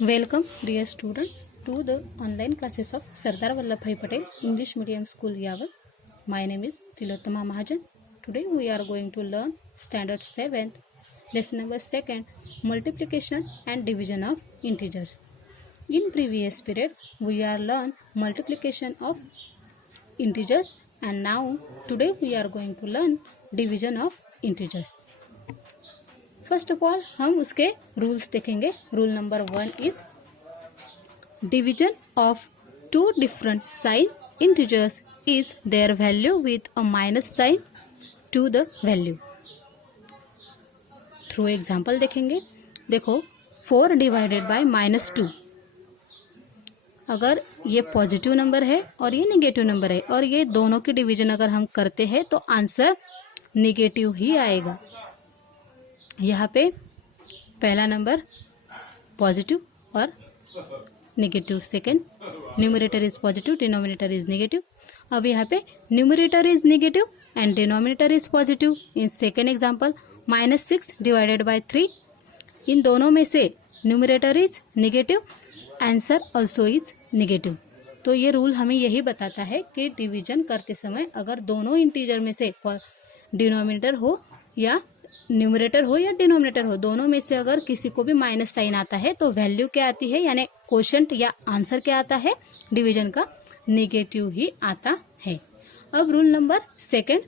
Welcome, dear students, to the online classes of Sardar Vallabhbhai Patel English Medium School, Yaval. My name is Tilottama Mahajan. Today we are going to learn Standard 7th, lesson number 2nd, multiplication and division of integers. In previous period, we are learn multiplication of integers, and now today we are going to learn division of integers. First of all हम उसके rules देखेंगे. Rule number 1 is division of two different sign integers is their value with a minus sign to the value. Through example देखेंगे. देखो 4 divided by -2. अगर ये positive number है और ये निगेटिव नंबर है और ये दोनों की डिवीजन अगर हम करते हैं तो आंसर निगेटिव ही आएगा. यहाँ पे पहला नंबर पॉजिटिव और negative, second numerator is positive, denominator is negative. अब यहाँ पे numerator is negative and denominator is positive. In second example -6 divided by 3. इन दोनों में से numerator is negative, answer also is negative. तो ये रूल हमें यही बताता है कि डिवीजन करते समय अगर दोनों इंटीजर में से डिनोमिनेटर हो या न्यूमरेटर हो या डिनोमिनेटर हो, दोनों में से अगर किसी को भी माइनस साइन आता है तो वैल्यू क्या आती है, यानी क्वोशंट या आंसर क्या आता है डिवीजन का, नेगेटिव ही आता है. अब rule number 2,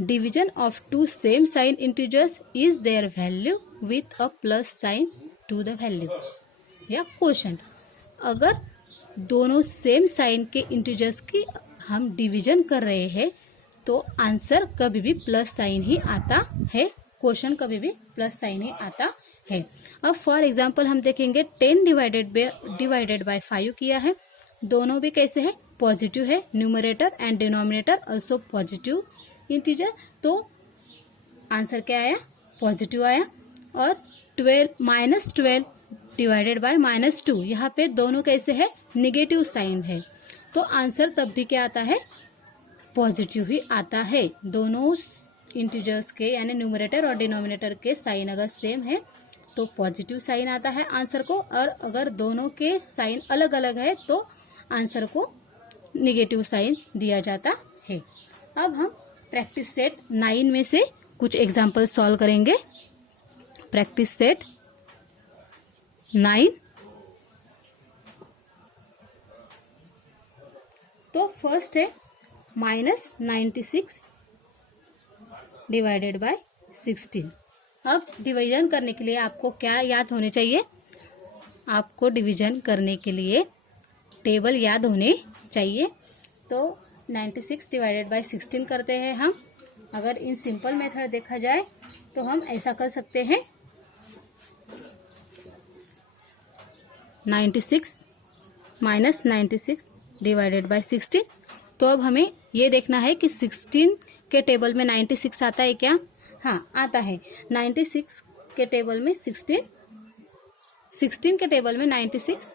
division of two same sign integers is their value with a plus sign to the value या क्वोशंट. अगर दोनों सेम साइन के इंटीजर्स की हम डिवीजन कर रहे हैं तो आंसर कभी भी प्लस साइन ही आता है, क्वेश्चन कभी भी प्लस साइन ही आता है. अब फॉर एग्जांपल हम देखेंगे 10 डिवाइडेड बाय 5 किया है. दोनों भी कैसे है, पॉजिटिव है, numerator and denominator also positive integer, तो आंसर क्या आया, पॉजिटिव आया. और -12 डिवाइडेड बाय -2, यहाँ पे दोनों कैसे है, निगेटिव साइन है, तो आंसर तब भी क्या आता है, पॉजिटिव ही आता है. दोनों इंटीजर्स के यानी न्यूमरेटर और डिनोमिनेटर के साइन अगर सेम है तो पॉजिटिव साइन आता है आंसर को, और अगर दोनों के साइन अलग अलग है तो आंसर को निगेटिव साइन दिया जाता है. अब हम प्रैक्टिस सेट 9 में से कुछ एग्जांपल सॉल्व करेंगे. Practice set 9. तो फर्स्ट है -96 डिवाइडेड बाय 16. अब डिवीजन करने के लिए आपको क्या याद होने चाहिए, आपको डिवीजन करने के लिए टेबल याद होने चाहिए. तो 96 डिवाइडेड बाय 16 करते हैं हम. अगर इन सिंपल मेथड देखा जाए तो हम ऐसा कर सकते हैं, 96 -96 डिवाइडेड बाय 16. तो अब हमें ये देखना है कि 16 के टेबल में 96 आता है क्या. हाँ आता है. 96 के टेबल में 16 के टेबल में 96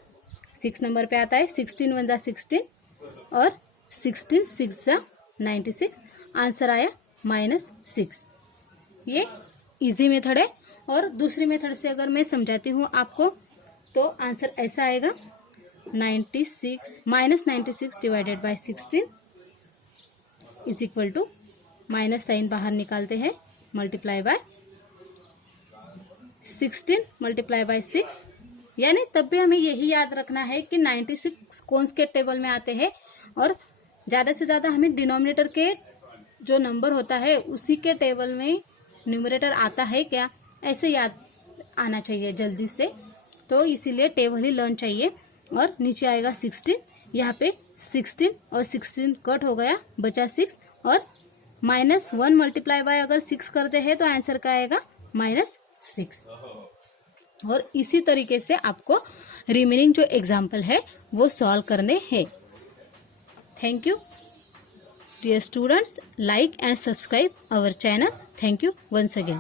6 नंबर पे आता है. 16 1 जा 16 और 16 6 जा 96. आंसर आया -6. ये इजी मेथड है. और दूसरी मेथड से अगर मैं समझाती हूँ आपको तो आंसर ऐसा आएगा, -96 divided by 16 is equal to minus sign बाहर निकालते हैं, मल्टीप्लाई बाय 16 मल्टीप्लाई बाय 6. यानी तब भी हमें यही याद रखना है कि 96 कौन के टेबल में आते हैं और ज्यादा से ज्यादा हमें डिनोमिनेटर के जो नंबर होता है उसी के टेबल में न्यूमरेटर आता है क्या, ऐसे याद आना चाहिए जल्दी से. तो इसीलिए टेबल ही लर्न चाहिए. और नीचे आएगा 16, यहाँ पे 16 और 16 कट हो गया, बचा 6. और -1 मल्टीप्लाई बाय अगर 6 करते हैं तो आंसर क्या आएगा, -6. और इसी तरीके से आपको रिमेनिंग जो एग्जाम्पल है वो सॉल्व करने हैं. Thank you dear students. Like and subscribe our channel. Thank you once again.